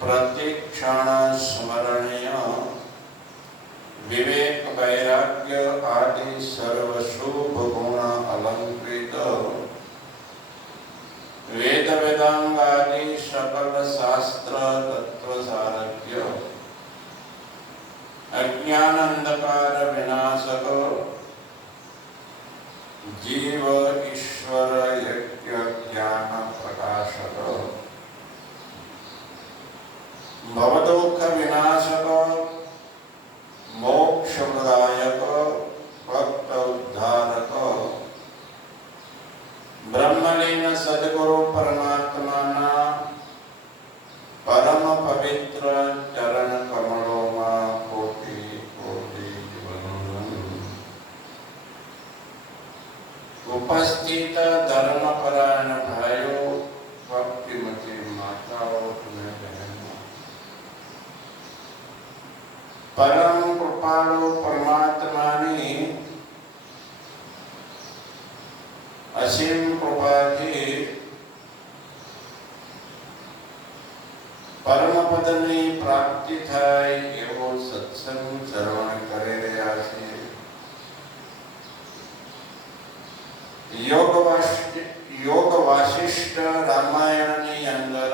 प्रतीक्षण स्मरणीय विवेक वाक्य आदि सर्वशुभ गुण अलंकृत वेद वेदांग आदि सकल शास्त्र तत्व सारक्य अज्ञान अंधकार विनाशक जीव ईश्वर यज्ञ ज्ञान प्रकाशक भवदुख विनाशक પરમ કૃપાળુ પરમાત્માની અસીમ કૃપાથી પરમપદની પ્રાપ્તિ થાય એવો સત્સંગ શ્રવણ કરી રહ્યા છીએ યોગ વાશ- યોગ વાસિષ્ઠ રામાયણની અંદર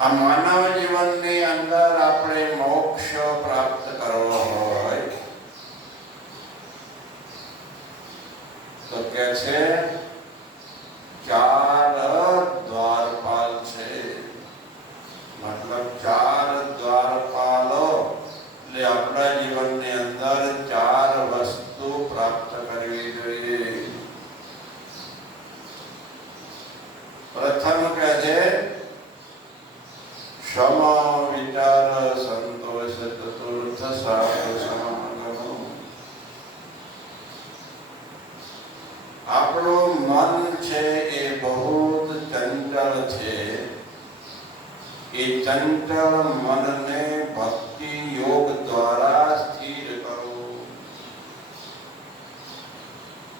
આ માનવ જીવનની અંદર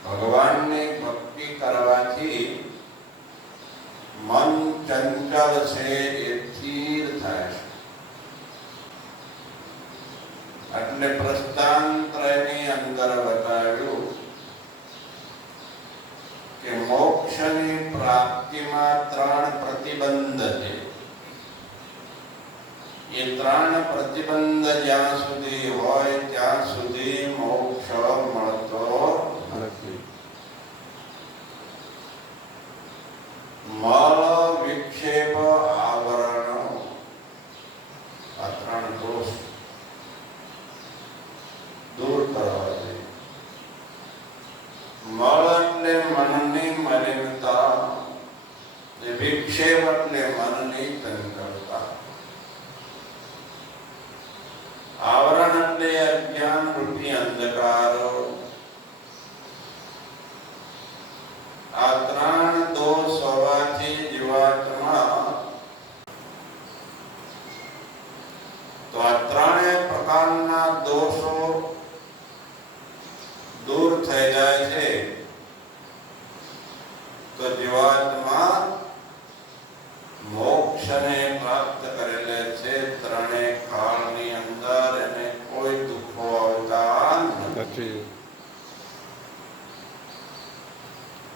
ભગવાનને ભક્તિ કરવાથી મન ચંચલ છે अंधकारो आत्मा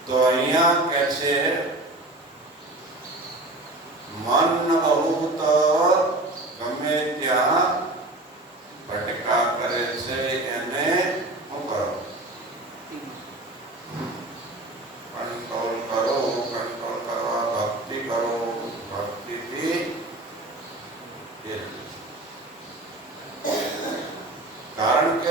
तो अहिया कैसे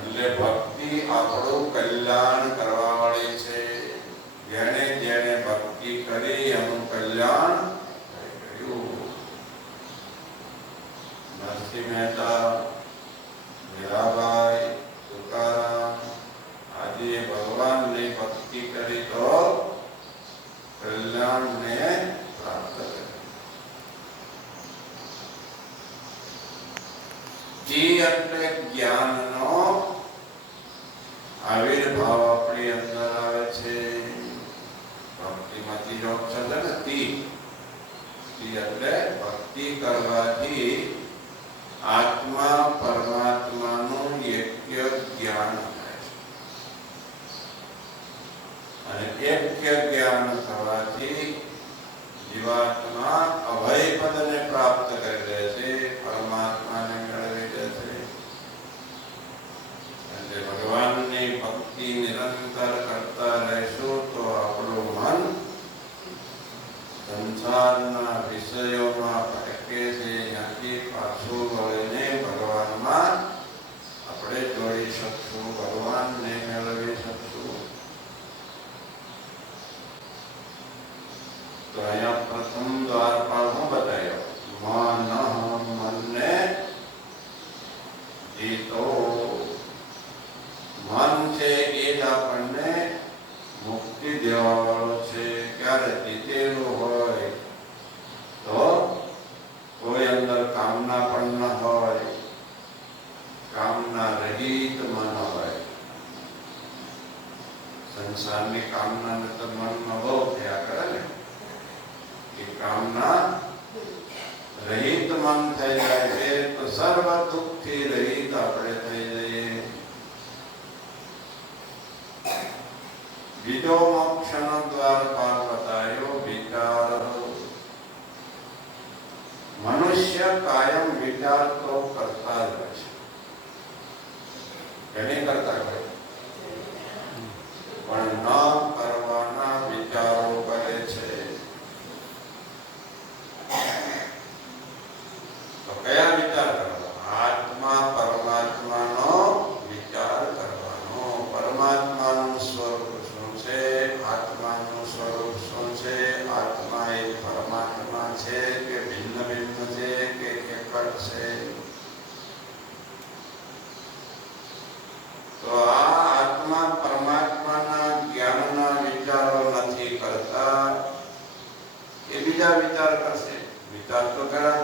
એટલે ભક્તિ આપણું કલ્યાણ કરવા વાળી છે. જેને જેને ભક્તિ કરી, એનું કલ્યાણ નરસિંહ મહેતા, મીરાબાઈ, તુકારામ, આજે ભગવાનની ભક્તિ કરી તો કલ્યાણને પ્રાપ્ત કરે. જી એટલે જ્ઞાનનો આવિર્ભાવ આપણી અંદર આવે છે. ભક્તિમાંથી જો શબ્દ ને તી એટલે ભક્તિ કરવાથી આત્મા પરમાત્માનું નિત્ય જ્ઞાન થાય છે. અને એક જ્ઞાન થવાથી જીવાત્મા અભય कामना रहित मन थे जाए तो सर्व दुख थे रहित अपने थे जाए विदो मोक्षण द्वार पार बतायो विचार मनुष्य कायम विचार तो करता है। हम्म। करता है पर ना બીજા વિચાર કરશે વિચાર તો કરા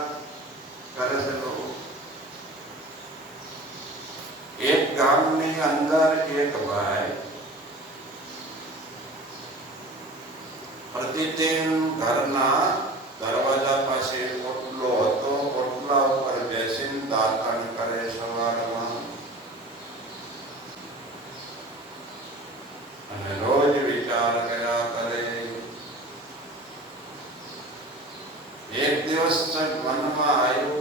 કરે છે લોકો એક ગામની અંદર એક ભાઈ પ્રતિદિન ઘરના દરવાજા પાસે ઓટલો હતો ઓટલા ઉપર બેસીને દાતણ કરે સવારમાં અને રોજ વિચાર કરે Christ and one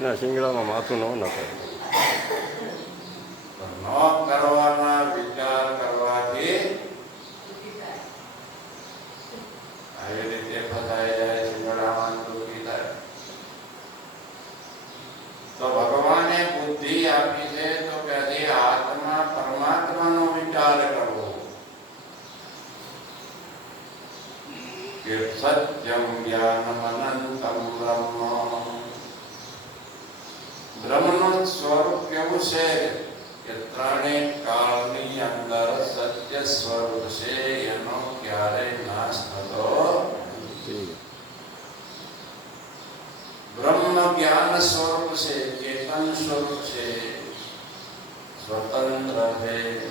なシングラマンも後の中で。ચેતન સ્વરૂપ છે ચેતન સ્વરૂપ છે સ્વતંત્ર છે